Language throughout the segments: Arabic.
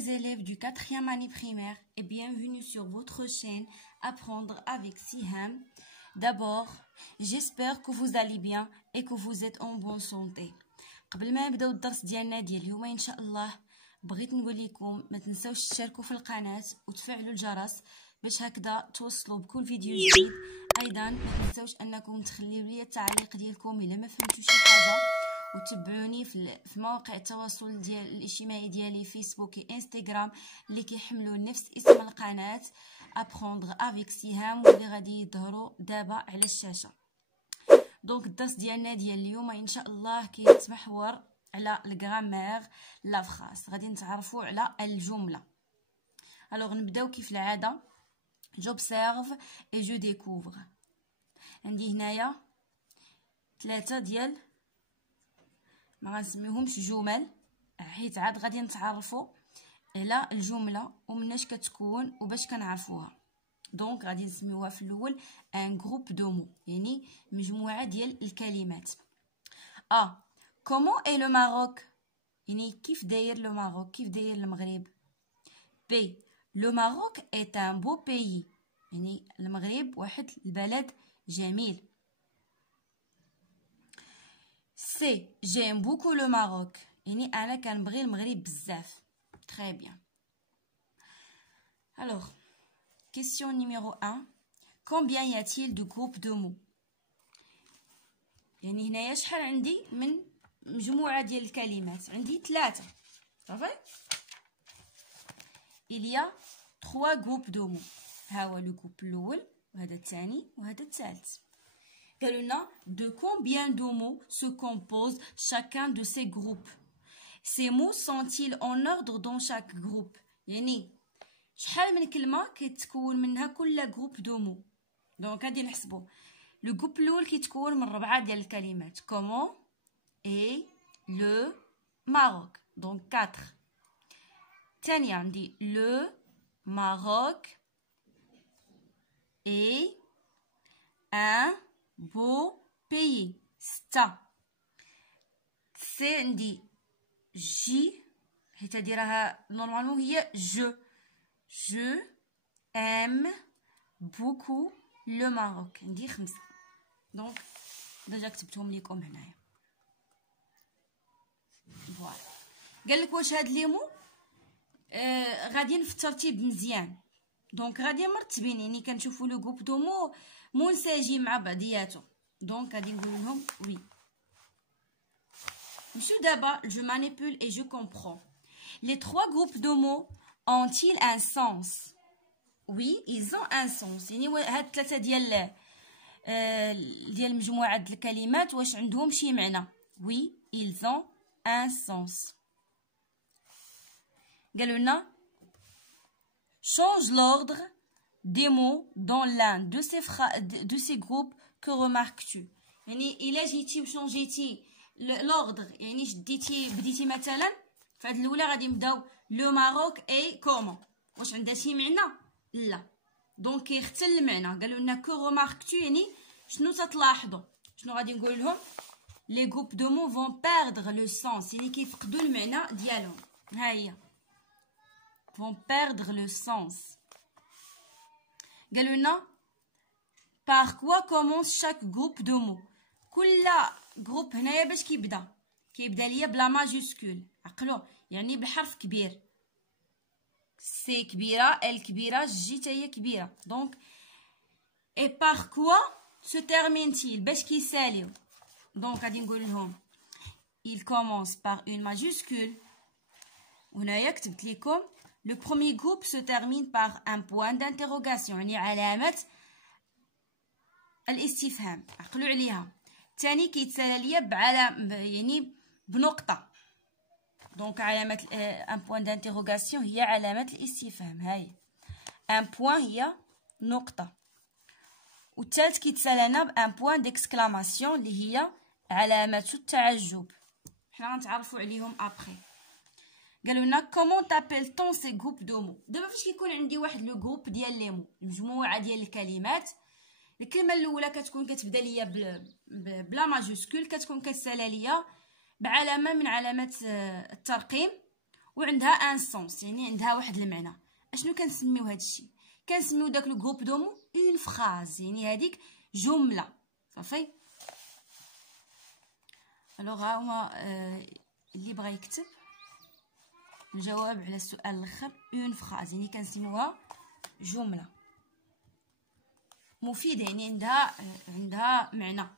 les élèves du 4e année primaire et bienvenue sur votre chaîne Apprendre avec Siham. D'abord, j'espère que vous allez bien et que vous êtes en bonne santé. قبل ما نبداو الدرس ديالنا ديال اليوم ان شاء الله بغيت نقول لكم ما تنساوش تشتركوا في القناه وتفعلوا الجرس باش هكذا توصلوا بكل فيديو جديد. ايضا ما تنساوش انكم تخليوا لي التعليق ديالكم الا ما فهمتوا شي حاجه، وتابعوني في مواقع التواصل ديال الاجتماعي ديالي فيسبوك وانستغرام اللي كيحملوا نفس اسم القناه Apprendre avec Siham واللي غادي يظهروا دابا على الشاشه. دونك الدرس ديالنا ديال اليوم ان شاء الله كيتمحور على الغرامير لا فراس، غادي نتعرفوا على الجمله. الوغ نبداو كيف العاده. j'observe et je découvre. عندي هنايا 3 ديال ما غنسميهمش جمل حيت عاد غادي نتعرفوا على الجمله ومناش كتكون وباش كنعرفوها. دونك غادي نسميوها في الاول ان جروب دو مو، يعني مجموعه ديال الكلمات. كومون اي لو ماروك، يعني كيف داير لو ماروك، كيف داير المغرب. بي لو ماروك est un beau pays، يعني المغرب واحد البلد جميل. سي j'aime beaucoup le Maroc، يعني انا كنبغي المغرب بزاف. très bien. alors question numéro 1. combien y a-t-il de groupes de mots؟ يعني هنايا شحال عندي من مجموعه ديال الكلمات؟ عندي 3 صافي. il y a 3 groupes de mots. ها هو لو جروب الاول وهذا الثاني وهذا الثالث. قالوا لنا de combien de mots se compose chacun de ces groupes. ces mots sont-ils en ordre dans chaque groupe؟ يعني شحال من كلمه كيتكون منها كل جروب دو مو. دونك غادي نحسبوا لو جروب الاول كيتكون من 4 ديال الكلمات كومون اي لو ماروك، دونك 4. الثانيه عندي لو ماروك اي ان بو بيي 6. سي عندي جي حيت هادي راها نورمالمون هي جو aime beaucoup le Maroc، عندي 5. دونك ديجا كتبتهم لكم هنايا. فوالا قالك واش هاد لي مو غاديين في الترتيب مزيان. دونك غادي مرتبين، يعني كنشوفوا لو جروب دو مو منسجم مع بعضياتهم. دونك غادي نقول لهم وي. نمشيو دابا je manipule et je comprends. les 3 groupes de mots ont-ils un sens؟ oui ils ont un sens، يعني هاد 3 ديال مجموعه الكلمات واش عندهم شي معنى؟ oui ils ont un sens. قالوا لنا change l'ordre des mots dans l'un de ces groupes que remarques-tu؟ يعني الا جيتي وشونجيتي l'ordre، يعني بديتي مثلا فهاد الاولى غادي نبداو لو ماروك اي كومون، واش عندها شي معنى؟ لا. دونك كيختل المعنى. قالوا لنا كو remarques-tu، يعني شنو تتلاحظوا؟ شنو غادي نقول لهم؟ لي جروب دو مو فون بيردre لو سونس، يعني كيفقدوا المعنى ديالهم. ها هي vont perdre le sens. قالوا لنا par quoi commence chaque groupe de mots؟ كل جروب هنايا باش كيبدا ليا بلا ماجيسكول. عقلوا يعني بحرف كبير. سي كبيره، ال كبيره، جي حتى هي كبيره. دونك et par quoi se termine-t-il؟ باش كيساليو. دونك غادي نقول لهم il commence par une majuscule. وهنايا كتبت لكم le premier groupe se termine par un point d'interrogation، يعني علامة الاستفهام. عقلوا عليها. الثاني كيتسالى ليا يعني بنقطة. دونك علامة un point d'interrogation هي علامة الاستفهام. هاي un point هي نقطة. والثالث كيتسالى بان point d'exclamation اللي هي علامة التعجب. حنا غنتعرفوا عليهم ابخي. قالوا لنا كومون تابيل-t-on سي جروب دو مو؟ دابا فاش كيكون عندي واحد لو جروب ديال لي مو، مجموعه ديال الكلمات، الكلمه الاولى كتكون كتبدا ليا بلا ماجيسكول، كتكون كتسالى ليا بعلامه من علامات الترقيم، وعندها ان سونس، يعني عندها واحد المعنى. اشنو كنسميو هذا الشيء؟ كنسميو داك لو غروب دو مو اون فراز، يعني هذيك جمله. صافي. الوغ ها هما اللي بغى يكتب الجواب على السؤال الاخر اون فراز، يعني كنسميوها جمله مفيده، يعني عندها معنى.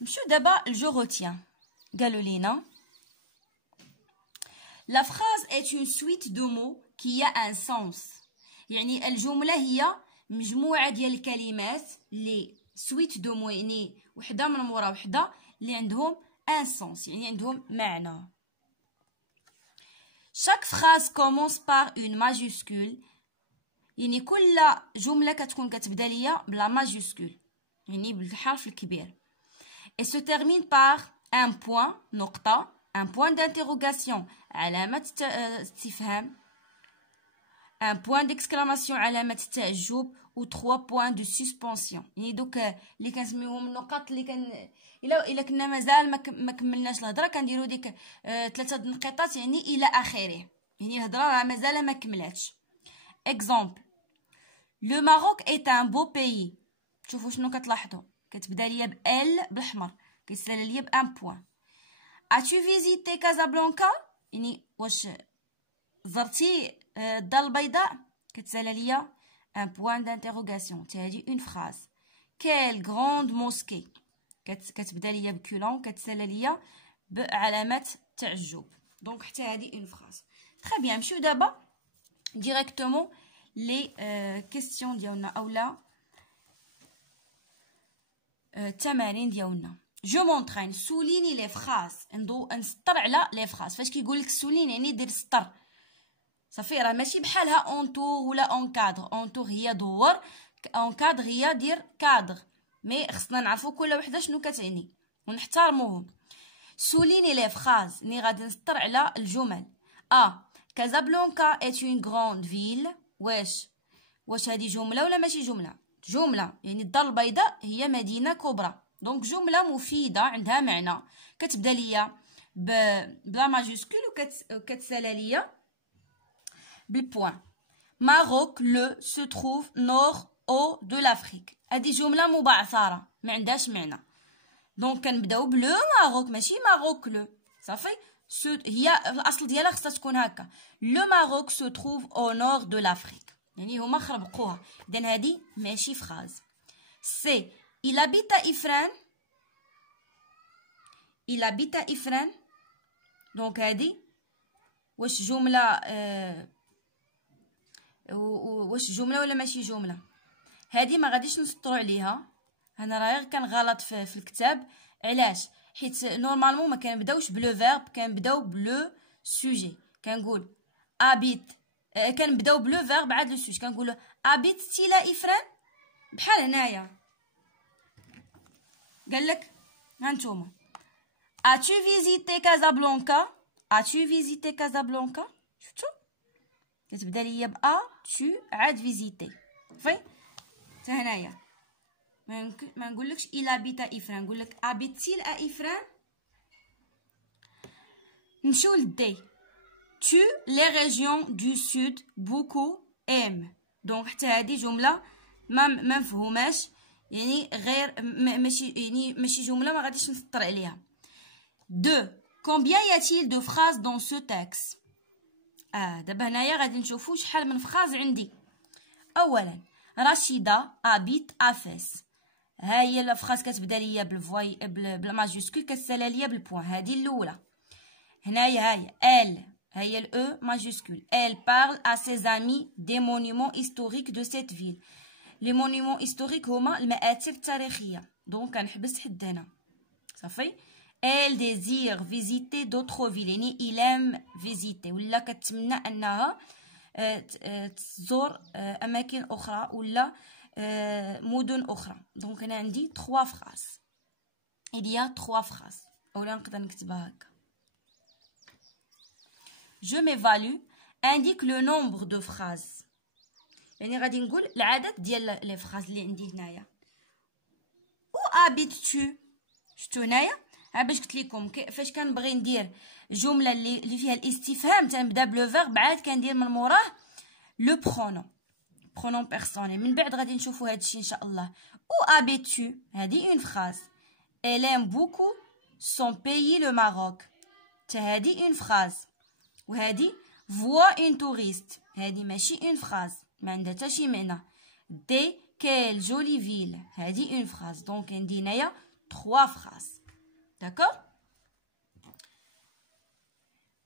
نمشيو دابا جو روتيان. قالوا لينا la phrase est une suite de mots qui a un sens، يعني الجمله هي مجموعه ديال الكلمات اللي سويت دو مو، يعني وحده من مورا وحده اللي عندهم ان سونس، يعني عندهم معنى. chaque phrase commence par une majuscule، يعني كل جمله كتكون كتبدا ليا بلا ماجيسكول، يعني بالحرف الكبير. et se termine par un point نقطه، un point d'interrogation علامه استفهام، un point d'exclamation علامه التعجب، و 3 points de suspension، يعني دوك اللي كنسميوهم النقاط اللي الا كنا مازال ما كملناش الهضره كنديروا ديك 3 نقاطات، يعني الى اخره، يعني الهضره راه مازال ما كملاتش. exemple le Maroc est un beau pays. شوفوا شنو كتلاحظوا، كتبدا ليا ال بالاحمر، كيتسالى ليا بان بوين. as-tu visité Casablanca؟ يعني واش زرتي الدار البيضاء؟ كتسالى ليا un point d'interrogation، حتى هادي une phrase. quelle grande mosquée؟ كتبدا ليا بكولون، كتسالى ليا بعلامه تعجب، دونك حتى هادي une phrase. très bien. نمشيو دابا directement les questions ديالنا اولا التمارين ديالنا. جو مونطرين سوليني لي فراز، نسطر على لي فراز. فاش كيقول لك سولين يعني دير سطر، صافي. راه ماشي بحالها اونتور ولا اونكادر. اونتور هي دور، اونكادر هي دير كادر، مي خصنا نعرفوا كل وحده شنو كتعني ونحترموهم. سوليني لي فراز، ني غادي نسطر على الجمل. كازابلانكا ايت اون غراند فيل. واش هذه جمله ولا ماشي جمله؟ جمله، يعني الدار البيضاء هي مدينه كبرى، دونك جمله مفيده عندها معنى. كتبدا ليا بلا ماجيسكول وكتسالى ليا بالبوين. ماروك لو سو تروف نور او دو لافريك. هذه جمله مبعثره ما عندهاش معنى، دونك كنبداو بلو ماروك ماشي ماروك لو. صافي. هي الاصل ديالها خصها تكون هكا، لو ماروك سو تروف او نور دو لافريك، يعني هما خربقوها. اذا هذه ماشي فراز. سي il habite à Ifrane. il habite à Ifrane، دونك هذه واش جمله واش جمله ولا ماشي جمله؟ هذه ما غاديش نسطروا عليها، انا راه غير كنغلط في الكتاب. علاش؟ حيت نورمالمون ما كنبداوش بلو فيرب، كنبداو بلو سوجي. كنقول ابيت، كنبداو بلو فيرب عاد لو سوجي. كنقولوا ابيت تيلا افران، بحال هنايا قالك ها نتوما as-tu visité Casablanca؟ as-tu visité Casablanca؟ شفتوا كتبدا ليا با tu عاد فيزيتي. صافي. حتى هنايا ما نقولكش il habite à Ifrane، نقولك habite-t-il à Ifrane. نمشيو للدي. tu les régions du sud beaucoup aiment، دونك حتى هذه جمله ما مفهوماش، يعني غير ماشي، يعني ماشي جمله ما غاديش نسطر عليها. 2 combien y a-t-il de phrases dans ce texte؟ دابا هنايا غادي نشوفوا شحال من فراز عندي. اولا رشيده ابيت افاس، ها هي الفراز كتبدا ليا بالفواي بالماجيسكول، كتسالى ليا بالبوين. هذه الاولى. هنايا ها هي الاو ماجيسكول. elle parle à ses amis des monuments historiques de cette ville. لي مونيمون هيستوريك هما المآثر التاريخيه، دونك كنحبس حد هنا. صافي. elle désire visiter d'autres villes، يعني il aime visiter ولا كتمنى انها تزور اماكن اخرى ولا مدن اخرى. دونك انا عندي 3 فراس. il y a 3 phrases، اولا نقدر نكتبها هكا. je m'évalue indique le nombre de phrases، يعني غادي نقول العدد ديال لي فراز اللي عندي هنايا. و ابيت تو، شفتو هنايا باش قلت لكم فاش كنبغي ندير جمله اللي فيها الاستفهام تنبدا بلو فيرب، عاد كندير من موراه لو برونون بيرسونيل. من بعد غادي نشوفوا هذا الشيء ان شاء الله. او ابيتو هذه اون فراز. Elle aime beaucoup son pays le Maroc. هذه اون فراز. وهذه voit une touriste. هذه ماشي اون فراز، ما عندها حتى شي معنى. دي quelle jolie ville. هذه اون فراز. دونك عندي هنايا 3 فراز. داكور؟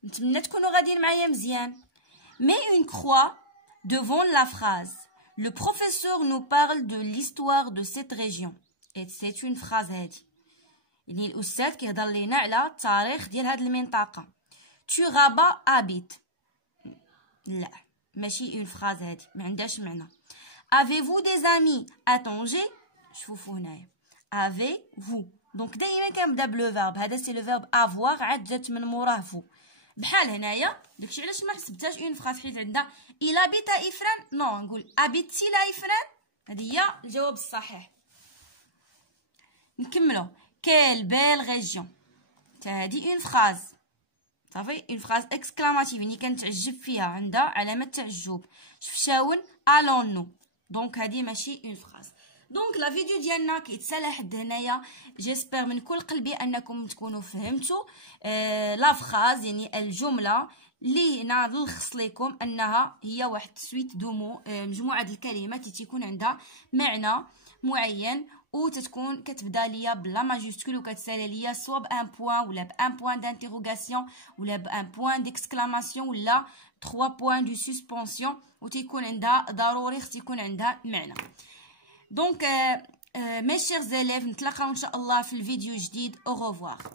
نتمنى تكونوا غاديين معايا مزيان. Mets une croix devant la phrase. Le professeur nous parle de l'histoire de cette région. Et c'est une phrase هادي. يعني الأستاذ كيهضر لينا على التاريخ ديال هاد المنطقة. Tu Rabat habite. لا ماشي اون فراز هادي، ما عندهاش معنى. Avez-vous des amis à Tanger. شوفوا هنايا avez-vous. دونك دايما كنبدا بلو فيرب. هذا سي لو فيرب افواغ، عاد جات من موراه فو. بحال هنايا داكشي علاش ما حسبتهاش اون فراز، حيت عندها إلا بيتا إفران. نو نقول ابيتي لا إفران. هذه هي الجواب الصحيح. نكملو. كيل بيل ريجيون. تا هادي اون فراز صافي، اون فراز اكسكلاماتيف يعني كنتعجب فيها، عندها علامه تعجب. شفشاون الون نو. دونك هادي ماشي اون فراز. دونك لا فيديو ديالنا كيتسالى حد هنايا. جيسبر من كل قلبي انكم تكونوا فهمتوا لا فراز يعني الجمله اللي هنا نلخص لكم انها هي واحد سويت دومو، مجموعه د الكلمات اللي تيكون عندها معنى معين وتتكون كتبدا ليا بلا ماجيسكول وكتسالى ليا سوا بان بوين ولا بان بوين دانتيروغاسيون ولا بان بوين ديكسكلاماسيون ولا 3 بوين دو سسبونسيون، وتيكون عندها ضروري خص يكون عندها معنى. دونك مي شيرز élèves نتلاقاو ان شاء الله في الفيديو جديد. او revoir.